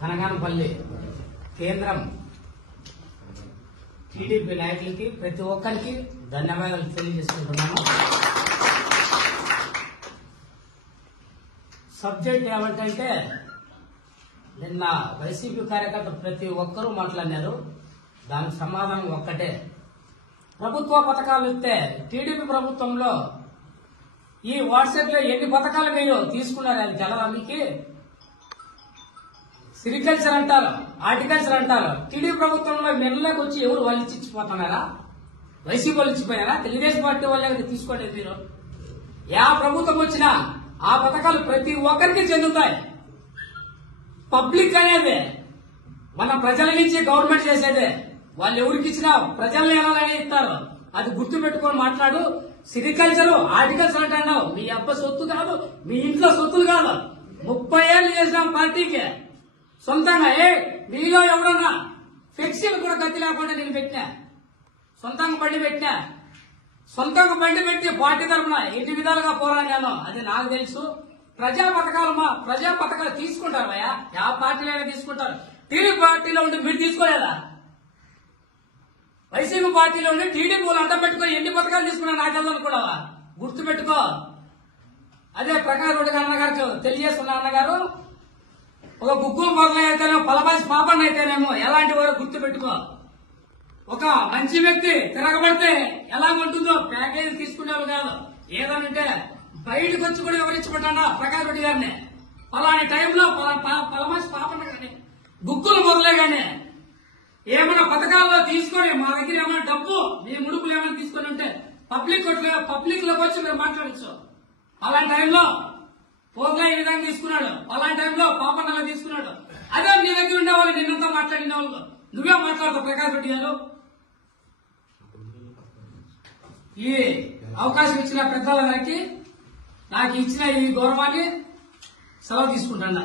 కనగానపల్లి కేంద్రం టీడీపీ నాయకులకి ప్రతి ఒక్కరికి ధన్యవాదాలు తెలియజేసుకుంటున్నాను. సబ్జెక్ట్ ఏమంటే నిన్న వైసీపీ కార్యకర్త ప్రతి ఒక్కరూ మాట్లాడినారు. దానికి సమాధానం ఒక్కటే, ప్రభుత్వ పథకాలు ఇస్తే టీడీపీ ప్రభుత్వంలో ఈ వాట్సాప్ లో ఎన్ని పథకాలు మీరు తీసుకున్నారు అది తెలవానికి. సిరికల్చర్ అంటారు, హార్టికల్చర్ అంటారు. టీడీపీ ప్రభుత్వంలో మెల్లకి వచ్చి ఎవరు వాళ్ళు ఇచ్చిపోతున్నారా? వైసీపీ వాళ్ళు ఇచ్చిపోయారా? తెలుగుదేశం పార్టీ వాళ్ళే తీసుకోండి. మీరు యా ప్రభుత్వం వచ్చినా ఆ పథకాలు ప్రతి ఒక్కరికి చెందుతాయి. పబ్లిక్ అనేది మన ప్రజల నుంచి గవర్నమెంట్ చేసేదే. వాళ్ళు ఎవరికి ఇచ్చినా ప్రజల్ని ఎలా ఇస్తారు, అది గుర్తు పెట్టుకొని మాట్లాడు. సిరికల్చర్ హార్టికల్చర్ అంటున్నావు, మీ అబ్బ సొత్తు కాదు, మీ ఇంట్లో సొత్తులు కాదు. 30 ఏళ్ళు చేసినాం పార్టీకి సొంతంగా. మీలో ఎవరన్నా ఫ్లెక్సీలు కూడా గతి లేకుండా నేను పెట్టినా, సొంతంగా బండి పెట్టినా. సొంతంగా బండి పెట్టి పార్టీ తరఫున ఎన్ని విధాలుగా పోరాడాను అది నాకు తెలుసు. ప్రజా పథకాలు తీసుకుంటారు భయ్యా, ಯಾವ పార్టీలైనా తీసుకుంటారు. టీడీపీ పార్టీలో ఉండి మీరు తీసుకోలేదా? వైసీపీ పార్టీలో ఉండి టీడీపీ వాళ్ళు అడ్డం పెట్టుకుని ఎన్ని పథకాలు తీసుకున్నారు నాకు తెలియదు కూడా. గుర్తు పెట్టుకో. అదే ప్రకాష్ రెడ్డి అన్నగారు తెలియజేస్తున్న అన్నగారు, ఒక గుగ్గులు పొరలు అయితేనేమో పలబాసి పాపన్న అయితేనేమో ఎలాంటి వారు గుర్తు పెట్టుకో. ఒక మంచి వ్యక్తి తిరగబడితే ఎలా ఉంటుందో ప్యాకేజీ తీసుకునేవాళ్ళు కాదు. ఏదనంటే బయటకు వచ్చి కూడా వివరించబడ్డా ప్రకాష్ రెడ్డి గారిని పలాని టైంలో పలమాసి పాపన్న కానీ గుగ్గులు మొదలే గానీ ఏమైనా పథకాల్లో తీసుకొని మా దగ్గర ఏమైనా డబ్బు మీ ముడుపులు ఏమైనా తీసుకొని ఉంటే పబ్లిక్ లోకి వచ్చి మీరు మాట్లాడచ్చు. అలాంటి టైంలో పోగా ఈ విధంగా తీసుకున్నాడు, అలాంటి టైంలో పాపన్నగా తీసుకున్నాడు. అదే నీ దగ్గర ఉండేవాళ్ళు నిన్నంతా మాట్లాడిన వాళ్ళు నువ్వే మాట్లాడతావు ప్రకాష్ రెడ్డి గారు. ఈ అవకాశం ఇచ్చిన పెద్దలందరికీ నాకు ఇచ్చిన ఈ గౌరవాన్ని సెలవు తీసుకుంటున్నా.